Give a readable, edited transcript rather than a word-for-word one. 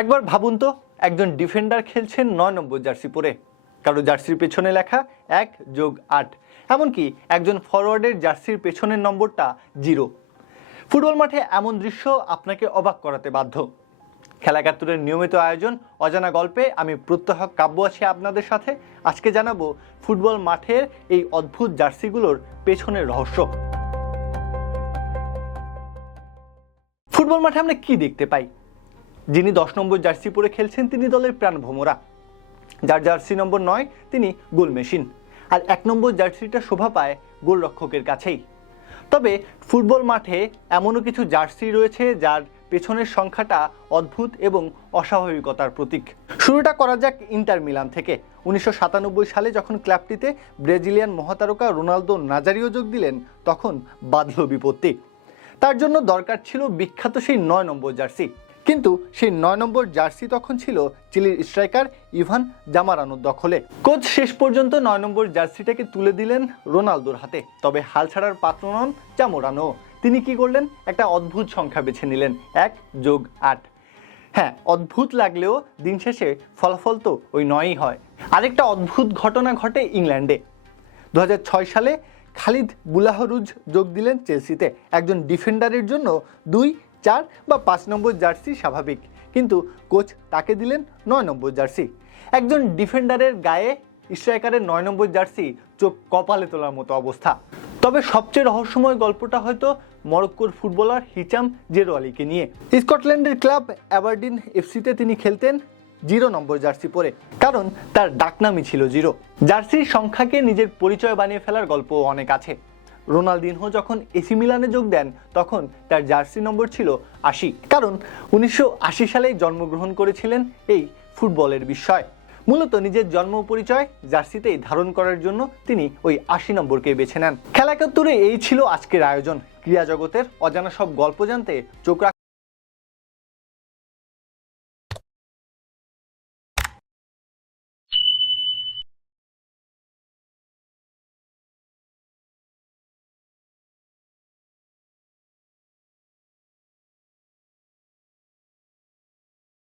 একবার ভাবুন তো, একজন ডিফেন্ডার খেলছেন ৯ নম্বর জার্সি পরে, কারো জার্সির পেছনে লেখা ১+৮, এমনকি একজন ফরওয়ার্ডের জার্সির পেছনের নম্বরটা 0। ফুটবল মাঠে এমন দৃশ্য আপনাকে অবাক করাতে বাধ্য। খেলা একাত্তরের নিয়মিত আয়োজন অজানা গল্পে আমি প্রত্যহ কাব্য আছি আপনাদের সাথে। আজকে জানাবো ফুটবল মাঠের এই অদ্ভুত জার্সিগুলোর পেছনের রহস্য। ফুটবল মাঠে আমরা কি দেখতে পাই? যিনি ১০ নম্বর জার্সি পরে খেলছেন তিনি দলের প্রাণভোমরা। যার জার্সি নম্বর ৯ তিনি গোল মেশিন, আর ১ নম্বর জার্সিটা শোভা পায় গোলরক্ষকের কাছেই। তবে ফুটবল মাঠে এমনও কিছু জার্সি রয়েছে যার পেছনের সংখ্যাটা অদ্ভুত এবং অস্বাভাবিকতার প্রতীক। শুরুটা করা যাক ইন্টার মিলান থেকে। ১৯৯৭ সালে যখন ক্লাবটিতে ব্রাজিলিয়ান মহাতারকা রোনালদো নাজারিও যোগ দিলেন, তখন বাধল বিপত্তি। তার জন্য দরকার ছিল বিখ্যাত সেই ৯ নম্বর জার্সি। কিন্তু সেই ৯ নম্বর জার্সি তখন ছিল চিলির স্ট্রাইকার ইভান জামারানোর দখলে। কোচ শেষ পর্যন্ত ৯ নম্বর জার্সিটাকে তুলে দিলেন রোনালদোর হাতে। তবে হাল ছাড়ার পাত্র নন জামোরানো। তিনি কি করলেন? একটা অদ্ভুত সংখ্যা বেছে নিলেন, ১+৮। হ্যাঁ, অদ্ভুত লাগলেও দিন শেষে ফলাফল তো ওই ৯ই হয়। আরেকটা অদ্ভুত ঘটনা ঘটে ইংল্যান্ডে। ২০০৬ সালে খালিদ বুলাহরুজ যোগ দিলেন চেলসিতে। একজন ডিফেন্ডারের জন্য ২, ৪ বা ৫ নম্বর জার্সি স্বাভাবিক, কিন্তু কোচ তাকে দিলেন ৯ নম্বর জার্সি। একজন ডিফেন্ডারের গায়ে স্ট্রাইকারের ৯ নম্বর জার্সি, চোখ কপালে তোলার মতো অবস্থা। তবে সবচেয়ে রহস্যময় গল্পটা হয়তো মরক্কোর ফুটবলার হিচাম জেরোয়ালিকে নিয়ে। স্কটল্যান্ডের ক্লাব অ্যাবারডিন এফসিতে তিনি খেলতেন 0 নম্বর জার্সি পরে, কারণ তার ডাকনামই ছিল 0। জার্সির সংখ্যাকে নিজের পরিচয় বানিয়ে ফেলার গল্প অনেক আছে। রোনালদিনহো যখন এসি মিলানে যোগ দেন তখন তার জার্সি নম্বর ছিল ৮০, কারণ ১৯৮০ সালেই জন্মগ্রহণ করেছিলেন এই ফুটবলের বিস্ময়। মূলত নিজের জন্ম পরিচয় জার্সিতেই ধারণ করার জন্য তিনি ওই ৮০ নম্বরকে বেছে নেন। খেলা একাত্তরে এই ছিল আজকের আয়োজন। ক্রীড়া জগতের অজানা সব গল্প জানতে চোখ রাখুন